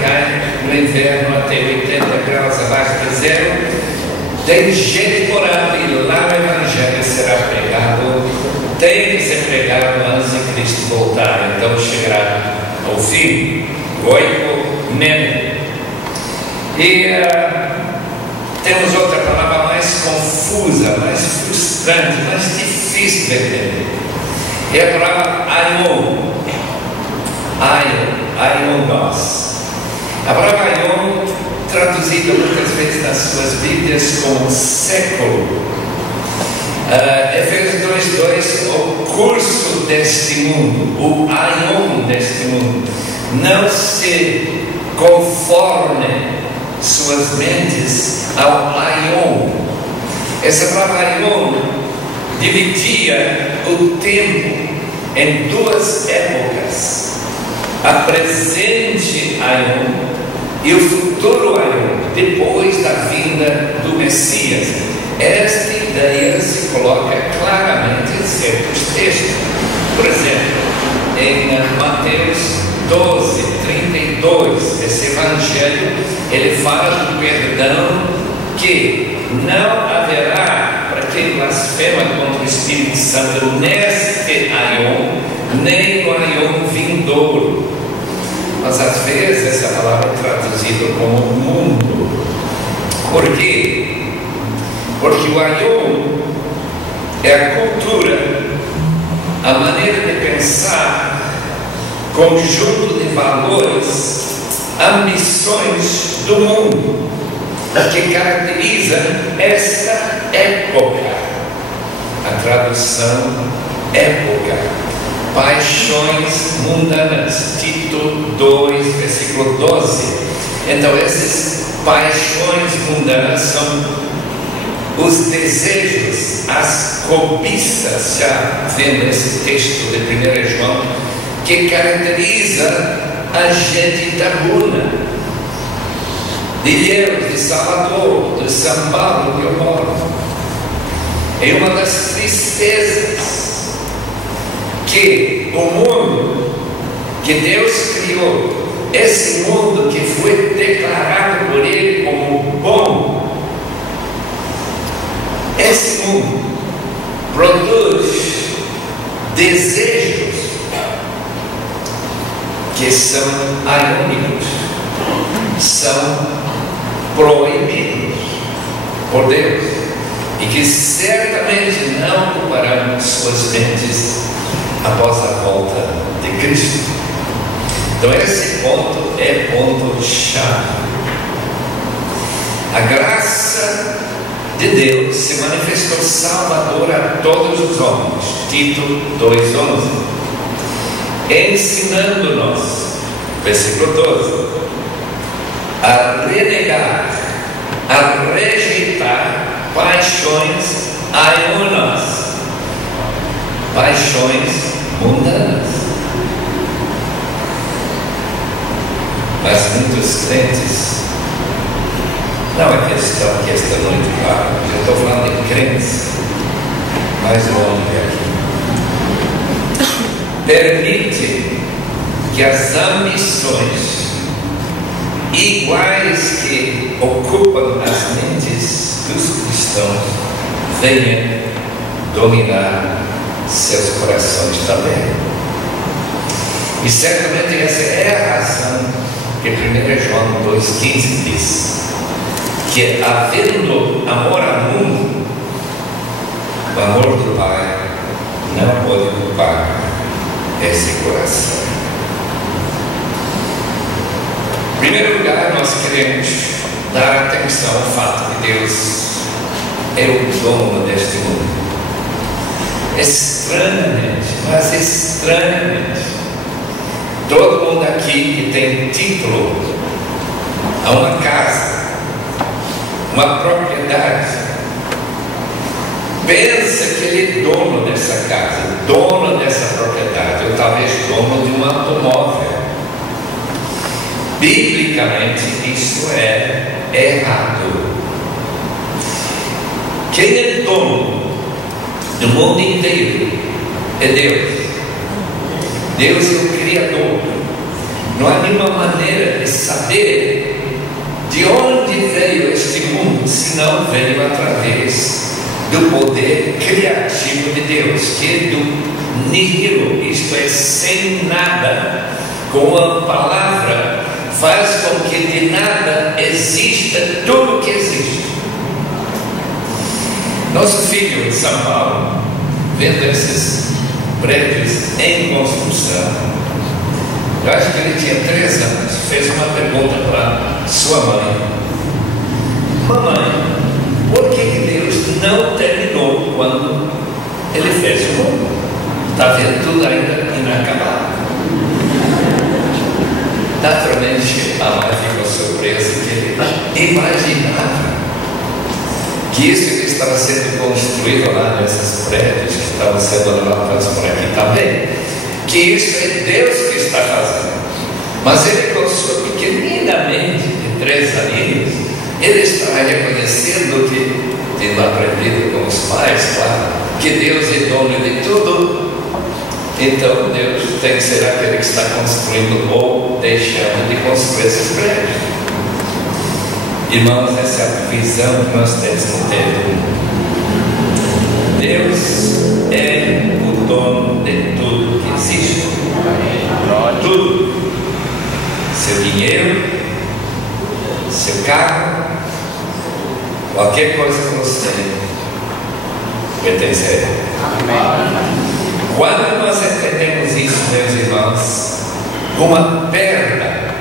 cai no inverno até 80 graus abaixo de zero, tem gente morando e lá o Evangelho será pregado, tem que ser pregado antes de Cristo voltar, então chegará ao fim, oito menos. E temos outra palavra mais confusa, mais frustrante, mais difícil de entender. É a palavra aion. Aion. A palavra aion, traduzida muitas vezes nas suas Bíblias como século. Efésios 2:2, o curso deste mundo, o aion deste mundo, não se conforme suas mentes ao aion. Essa palavra aion dividia o tempo em duas épocas: a presente aion e o futuro aion, depois da vinda do Messias. Esta ideia se coloca claramente em certos textos. Por exemplo, em Mateus 12:32, esse evangelho, ele fala do perdão que não haverá para quem blasfema contra o Espírito Santo neste aion, nem no aion vindouro. Mas às vezes essa palavra é traduzida como mundo. Por quê? Porque o aion é a cultura, a maneira de pensar, conjunto de valores, ambições do mundo, que caracteriza esta época. A tradução época, paixões mundanas, Tito 2, versículo 12. Então essas paixões mundanas são os desejos, as cobiças, já vendo esse texto de 1 João, que caracteriza a gente tabuna, de Ilhéus, de Salvador, de São Paulo, que eu moro. É uma das tristezas que o mundo que Deus criou, esse mundo que foi declarado por Ele como bom, esse mundo produz desejos que são aiônicos, são proibidos por Deus e que certamente não ocuparão suas mentes após a volta de Cristo. Então esse ponto é ponto-chave. A graça de Deus se manifestou salvadora a todos os homens, Tito 2:11, ensinando-nos, versículo 12, a renegar, a rejeitar paixões aionas, paixões mundanas. Mas muitos crentes, não é questão que esta noite, claro, eu estou falando de crentes, mais longe aqui, permite que as ambições iguais que ocupam as mentes dos cristãos venham dominar seus corações também. E certamente essa é a razão que 1 João 2,15 diz que, havendo amor ao mundo, o amor do Pai não pode ocupar esse coração. Em primeiro lugar, nós queremos dar atenção ao fato que Deus é o dono deste mundo. Estranhamente, mas estranhamente, todo mundo aqui que tem título a uma casa, uma propriedade, pensa que ele é dono dessa casa, dono dessa propriedade, ou talvez dono de um automóvel. Biblicamente, isso é errado. Quem é dono do mundo inteiro é Deus. Deus é o Criador. Não há nenhuma maneira de saber de onde veio este mundo, se não veio através do poder criativo de Deus, que é do nihilo, isto é, sem nada. Com a palavra faz com que de nada exista tudo o que existe. Nosso filho em São Paulo, vendo esses prédios em construção, eu acho que ele tinha 3 anos, fez uma pergunta para sua mãe: mamãe, por que Deus não terminou quando ele fez o mundo? Está vendo tudo ainda inacabado. Naturalmente, a mãe ficou surpresa, que ele imaginava que isso que estava sendo construído lá nesses prédios que estavam sendo levantados por aqui também, que isso é Deus que está fazendo. Mas ele, com sua pequenina mente de 3 aninhos, ele estava reconhecendo que, tendo aprendido com os pais, claro, que Deus é dono de tudo. Então Deus tem que ser aquele que está construindo ou deixando de construir esses prédios. Irmãos, essa é a visão que nós temos que ter. Deus é o dono de tudo que existe. Tudo. Seu dinheiro, seu carro, qualquer coisa que você tem, pertence a Ele. Quando nós entendemos isso, meus irmãos, uma perna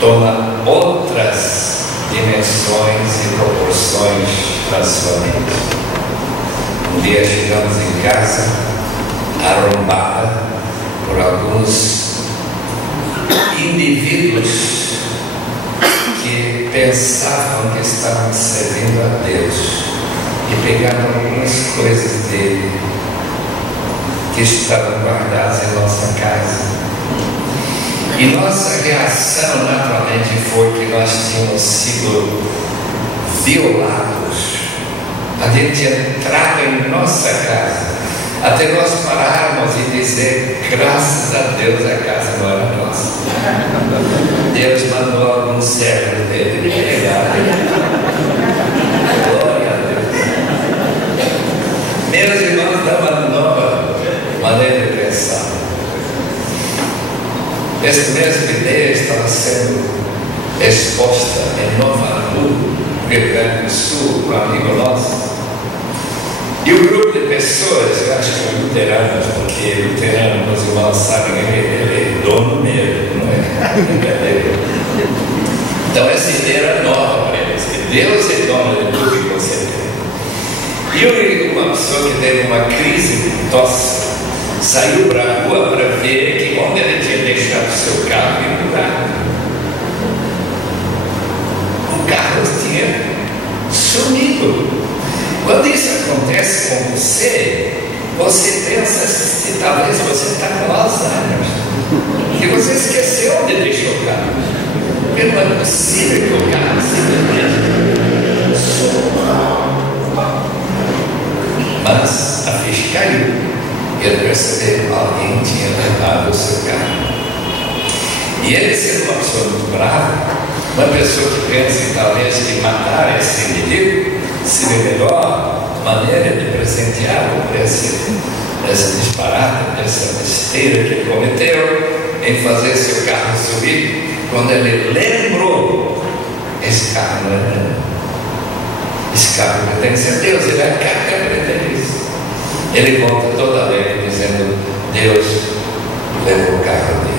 toma outras dimensões e proporções na sua mente. Um dia chegamos em casa, arrombada por alguns indivíduos que pensavam que estavam servindo a Deus e pegaram algumas coisas dele que estavam guardadas em nossa casa. E nossa reação naturalmente foi que nós tínhamos sido violados. A gente entrava em nossa casa, até nós pararmos e dizer: graças a Deus a casa não era nossa. Deus mandou alguns servos dele pegar. Glória a Deus. Meus irmãos, dá uma nova maneira de pensar. Essa mesma ideia estava sendo exposta em Nova Lu, Rio Grande do Sul, com um amigo nosso. E o grupo de pessoas, eu acho que são luteranos, porque luterano, meus irmãos sabem, ele é dono mesmo, não é? Então essa ideia era nova para eles, que Deus é dono de tudo que você tem. E uma pessoa que teve uma crise tosse, saiu para a rua para ver que onde ele tinha deixado o seu carro e mudado. O carro tinha sumido. Quando isso acontece com você, você pensa se talvez você está com Alzheimer, que você esqueceu onde deixou o carro. Porque não é possível que o carro simplesmente sumiu. Mas a ficha caiu. Ele percebeu que alguém tinha levado o seu carro. E ele, sendo uma pessoa muito brava, uma pessoa que pensa que talvez que matar esse indivíduo seria a melhor maneira de presenteá-lo por essa disparate, essa besteira que ele cometeu em fazer seu carro subir, quando ele lembrou: esse carro não é meu, esse carro pertence a Deus, ele é a carga pertence. Ele volta toda alegre dizendo: Deus levou o carro dele.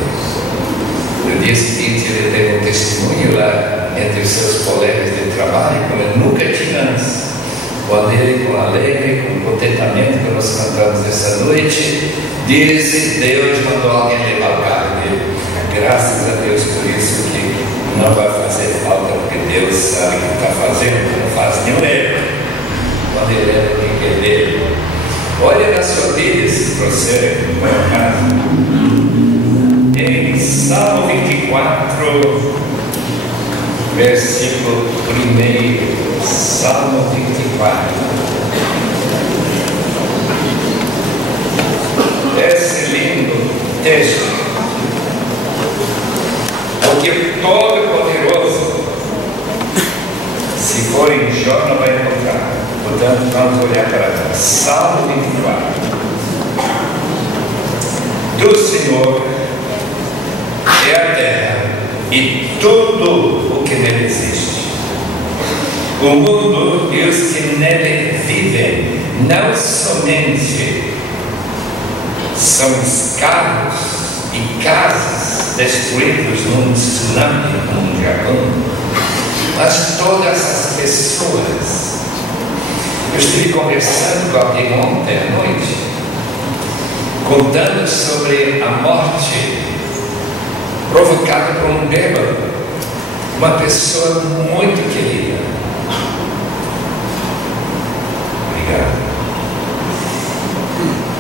No dia seguinte ele teve um testemunho lá entre os seus colegas de trabalho, como ele nunca tinha antes. Quando ele, com alegre, com contentamento que nós cantamos essa noite, disse: Deus mandou alguém levar o carro dele. Graças a Deus por isso, que não vai fazer falta, porque Deus sabe o que está fazendo, não faz nenhum erro. Quando ele leva o que é dele. Olha na sua Bíblia, se trouxer para casa, em Salmo 24, versículo 1. Salmo 24. Esse lindo texto Todo-Poderoso. Se for em Jó, não vai encontrar. Portanto, vamos olhar para trás. Salmo 24. Do Senhor é a terra e tudo o que nele existe, o mundo e os que nele vivem. Não somente são os carros e casas destruídos num tsunami, num Japão, mas todas as pessoas. Eu estive conversando com alguém ontem à noite, contando sobre a morte provocada por um bêbado, uma pessoa muito querida. Obrigado.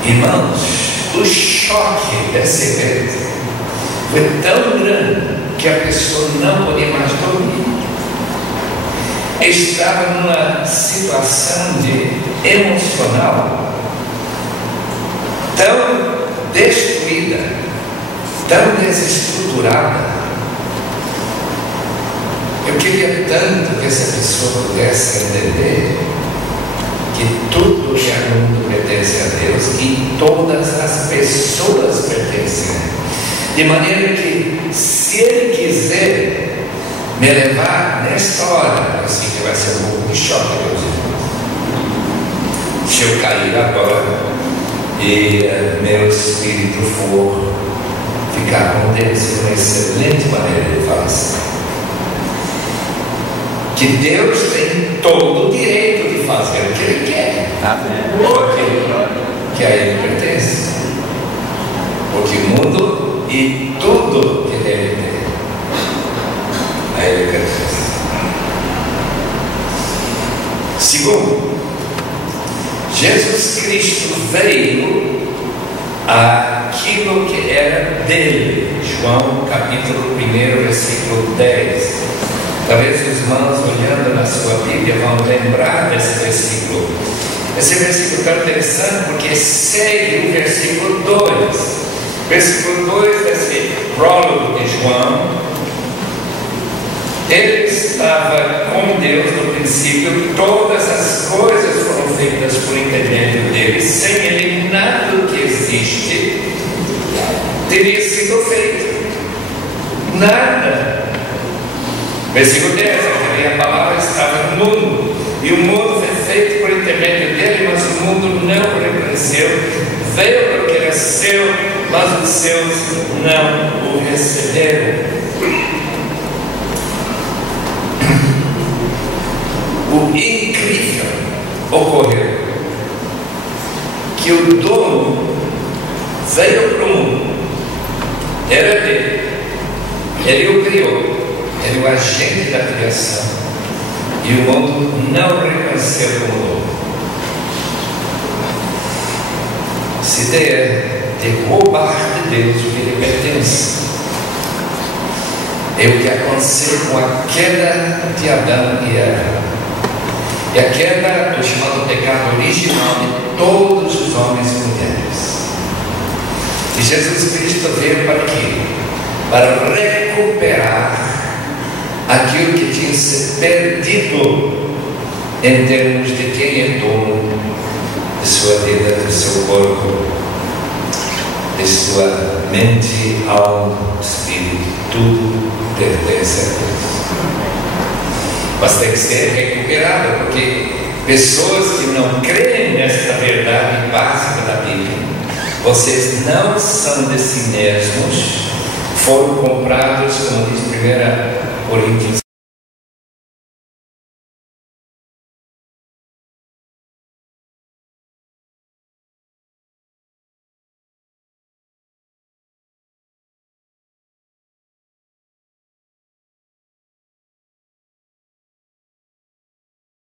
Irmãos, o choque desse evento foi tão grande que a pessoa não podia mais dormir. Estava numa situação emocional tão destruída, tão desestruturada. Eu queria tanto que essa pessoa pudesse entender que tudo que há no mundo pertence a Deus e todas as pessoas pertencem a Ele. De maneira que, se Ele quiser me levar nessa hora, eu sei que vai ser um pouco de choque, meus irmãos. Se eu cair agora e meu espírito for ficar com Deus, é uma excelente maneira de falar assim. Que Deus tem todo o direito de fazer o que Ele quer, porque a Ele pertence, porque o mundo e tudo que Ele tem a Ele pertence. Segundo, Jesus Cristo veio aquilo que era dele. João capítulo 1, versículo 10. Talvez os irmãos olhando na sua Bíblia vão lembrar desse versículo. Esse versículo é tão interessante porque segue o versículo 2. Versículo 2 desse prólogo de João. Ele estava com Deus no princípio, todas as coisas foram feitas por intermédio dele, sem ele nada do que existe teria sido feito. Nada. Versículo 10, a palavra estava no mundo, e o mundo foi feito por intermédio dele, mas o mundo não o reconheceu. Veio porque era seu, mas os seus não o receberam. O incrível ocorreu que o dono veio para o mundo, era dele, ele o criou, ele é o agente da criação, e o mundo não o reconheceu como dono. Essa ideia de roubar de Deus o que lhe pertence é o que aconteceu com a queda de Adão e Eva. E a queda do chamado pecado original de todos os homens e mulheres. E Jesus Cristo veio para quê? Para recuperar aquilo que tinha sido perdido em termos de quem é dono de sua vida, do seu corpo, de sua mente, alma, espírito. Tudo pertence a Deus. Mas tem que ser recuperada, porque pessoas que não creem nesta verdade básica da Bíblia, vocês não são de si mesmos, foram comprados, como diz 1 Coríntios